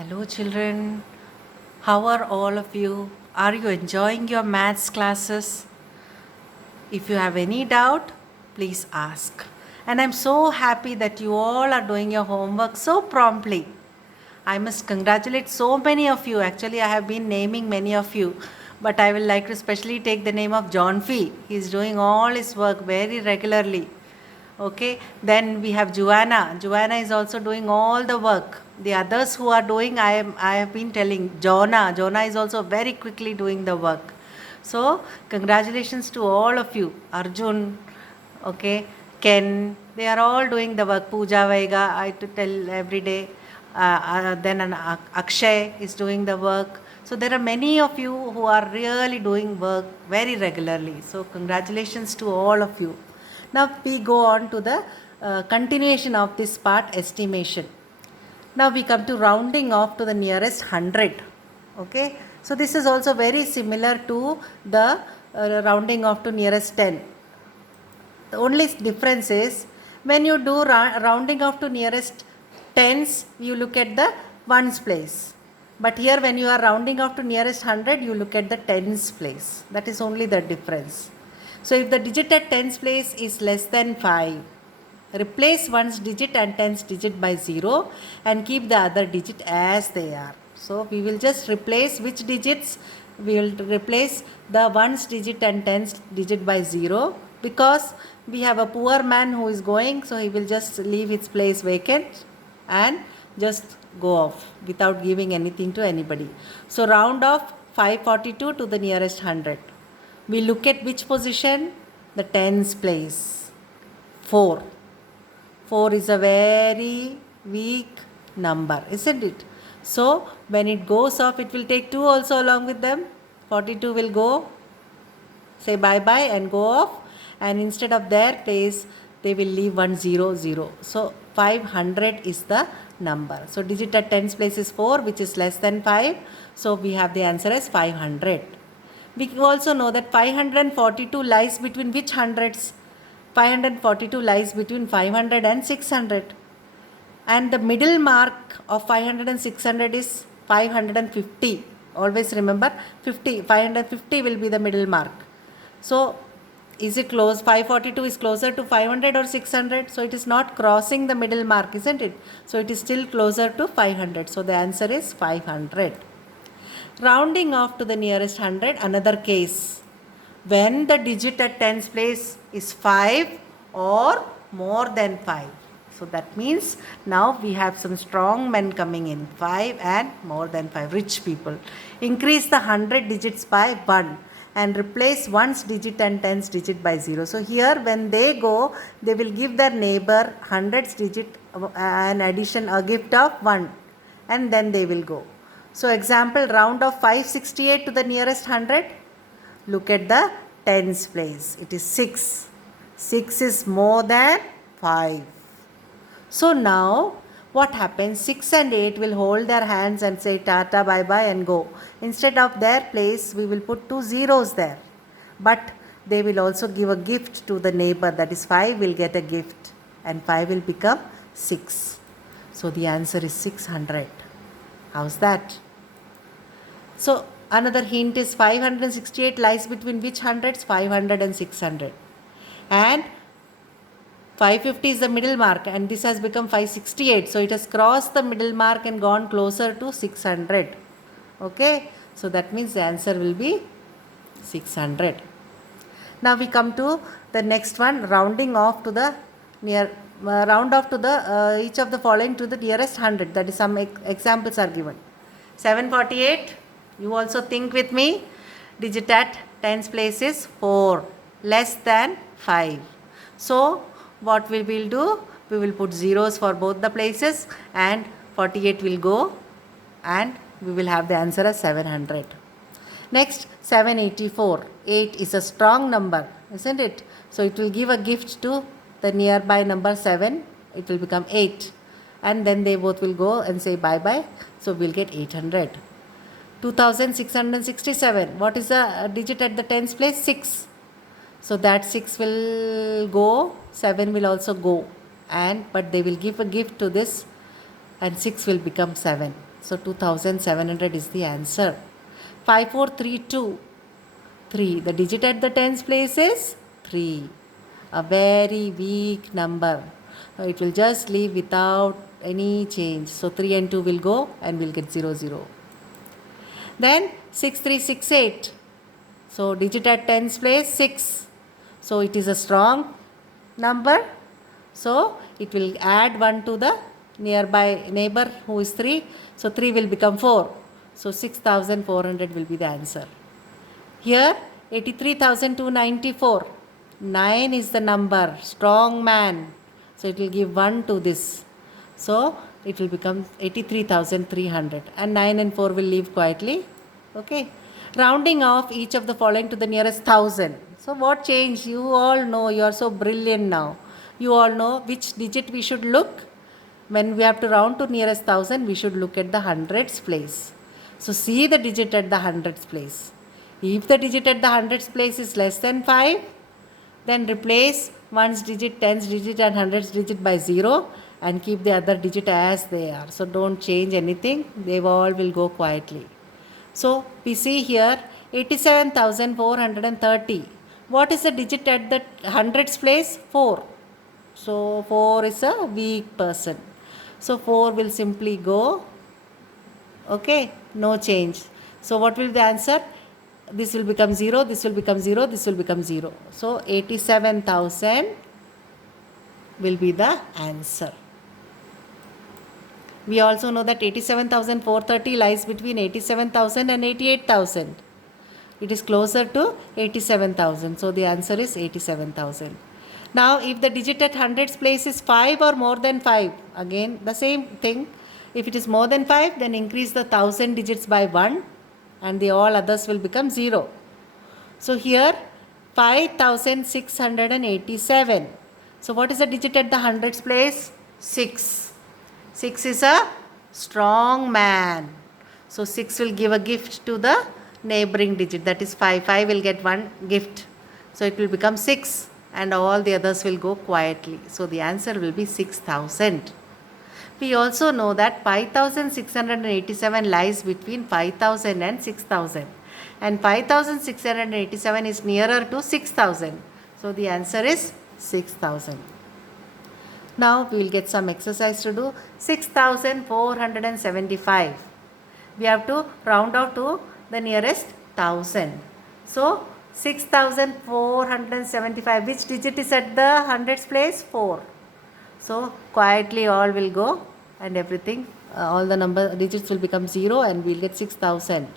Hello, children. How are all of you? Are you enjoying your maths classes? If you have any doubt, please ask. And I'm so happy that you all are doing your homework so promptly. I must congratulate so many of you. Actually, I have been naming many of you, but I will like to especially take the name of John Fee. He is doing all his work very regularly. Okay, then we have Joanna. Joanna is also doing all the work. The others who are doing, I have been telling. Jonah is also very quickly doing the work. So congratulations to all of you. Arjun, okay, Ken, they are all doing the work. Pooja Vaiga, I to tell every day. Then Akshay is doing the work. So there are many of you who are really doing work very regularly. So congratulations to all of you. Now we go on to the continuation of this part, estimation. Now we come to rounding off to the nearest 100. Okay, so this is also very similar to the rounding off to nearest 10. The only difference is when you do rounding off to nearest tens, you look at the ones place. But here when you are rounding off to nearest 100, you look at the tens place. That is only the difference. So if the digit at tens place is less than 5, replace one's digit and tens digit by 0 and keep the other digit as they are. So we will just replace which digits? We will replace the ones digit and tens digit by 0 because we have a poor man who is going, so he will just leave his place vacant and just go off without giving anything to anybody. So round off 542 to the nearest 100. We look at which position? The tens place. 4. 4 is a very weak number, isn't it? So when it goes off, it will take 2 also along with them. 42 will go, say bye bye and go off, and instead of their place, they will leave 100. So 500 is the number. So digit at tens place is 4, which is less than 5. So we have the answer as 500. We also know that 542 lies between which hundreds? 542 lies between 500 and 600. And the middle mark of 500 and 600 is 550. Always remember 50. 550 will be the middle mark. So is it close? 542 is closer to 500 or 600? So it is not crossing the middle mark, isn't it? So it is still closer to 500. So the answer is 500. Rounding off to the nearest 100, another case. When the digit at tens place is 5 or more than 5. So that means now we have some strong men coming in. 5 and more than 5. Rich people. Increase the 100 digits by 1 and replace one's digit and tens digit by 0. So here when they go, they will give their neighbor 100's digit an addition, a gift of 1, and then they will go. So example, round of 568 to the nearest 100. Look at the tens place. It is 6. 6 is more than 5. So now what happens? 6 and 8 will hold their hands and say tata bye bye and go. Instead of their place, we will put 2 zeros there. But they will also give a gift to the neighbor. That is 5 will get a gift and 5 will become 6. So the answer is 600. How's that? So another hint is 568 lies between which hundreds? 500 and 600. And 550 is the middle mark and this has become 568. So it has crossed the middle mark and gone closer to 600. Okay. So that means the answer will be 600. Now we come to the next one, rounding off to the round off to the each of the following to the nearest 100. That is some examples are given. 748. You also think with me. Digit at tens place is 4, less than 5. So what we will do? We will put zeros for both the places and 48 will go and we will have the answer as 700. Next, 784. 8 is a strong number, isn't it? So it will give a gift to the nearby number 7. It will become 8. And then they both will go and say bye bye. So we'll get 800. 2667. What is the digit at the tens place? 6. So that 6 will go, 7 will also go, but they will give a gift to this and 6 will become 7. So 2700 is the answer. 5432. 3. The digit at the tens place is 3. A very weak number. It will just leave without any change. So 3 and 2 will go and we'll get 0, 0. Then 6368. So digit at tens place 6. So it is a strong number. So it will add 1 to the nearby neighbor who is 3. So 3 will become 4. So 6400 will be the answer. Here 83,294. 9 is the number, strong man. So it will give 1 to this. So it will become 83,300. And 9 and 4 will leave quietly. Okay. Rounding off each of the following to the nearest 1000. So what change? You all know, you are so brilliant now. You all know which digit we should look. When we have to round to nearest 1000, we should look at the hundreds place. So see the digit at the hundreds place. If the digit at the hundreds place is less than 5, then replace one's digit, tens digit and hundreds digit by 0 and keep the other digit as they are. So don't change anything. They all will go quietly. So we see here 87,430. What is the digit at the hundreds place? 4. So 4 is a weak person. So 4 will simply go. Okay, no change. So what will be the answer? This will become 0, this will become 0, this will become 0. So 87,000 will be the answer. We also know that 87,430 lies between 87,000 and 88,000. It is closer to 87,000. So the answer is 87,000. Now if the digit at hundreds place is 5 or more than 5, again the same thing. If it is more than 5, then increase the 1000 digits by 1 and the all others will become 0. So here 5,687. So what is the digit at the hundreds place? 6. 6 is a strong man. So 6 will give a gift to the neighboring digit, that is 5. 5 will get one gift. So it will become 6 and all the others will go quietly. So the answer will be 6,000. We also know that 5,687 lies between 5,000 and 6,000. And 5,687 is nearer to 6,000. So the answer is 6,000. Now we will get some exercise to do. 6,475. We have to round out to the nearest 1000. So 6,475. Which digit is at the hundreds place? 4. So quietly all will go and everything, all the number digits will become 0 and we'll get 6,000.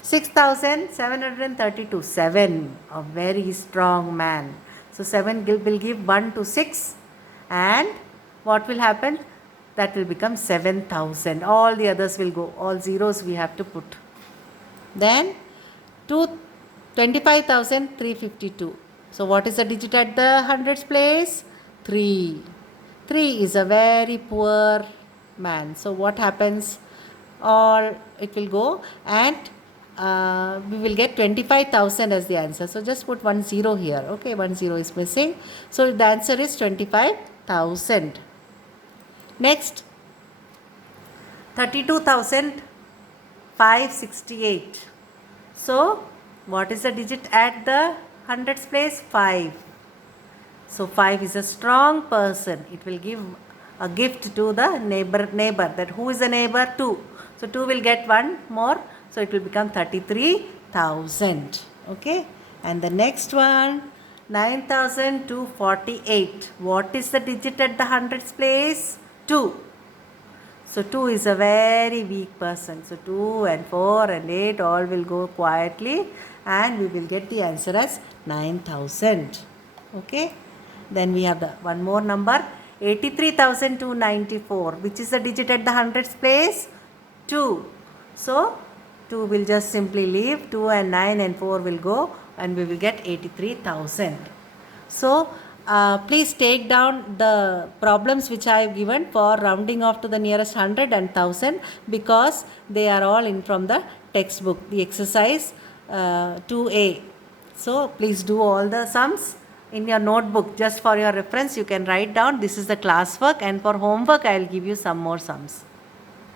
6,732. 7, a very strong man. So 7 will give 1 to 6 and what will happen? That will become 7,000. All the others will go. All zeros we have to put. Then 25,352. So what is the digit at the hundreds place? 3. 3 is a very poor man. So what happens? All it will go and we will get 25,000 as the answer. So just put 1 0 here. Okay, 1 0 is missing. So the answer is 25,000. Next, 32,568. So what is the digit at the hundreds place? 5. So 5 is a strong person. It will give a gift to the neighbor. That who is the neighbor? 2. So 2 will get 1 more. So it will become 33,000. Okay. And the next one, 9,248. What is the digit at the hundreds place? 2. So 2 is a very weak person. So 2 and 4 and 8 all will go quietly and we will get the answer as 9,000. Okay. Then we have the one more number, 83,294. Which is the digit at the hundreds place? 2. So 2 will just simply leave. 2 and 9 and 4 will go and we will get 83,000. So please take down the problems which I have given for rounding off to the nearest 100 and 1000 because they are all in from the textbook, the exercise 2A. So please do all the sums in your notebook. Just for your reference, you can write down this is the classwork and for homework I will give you some more sums.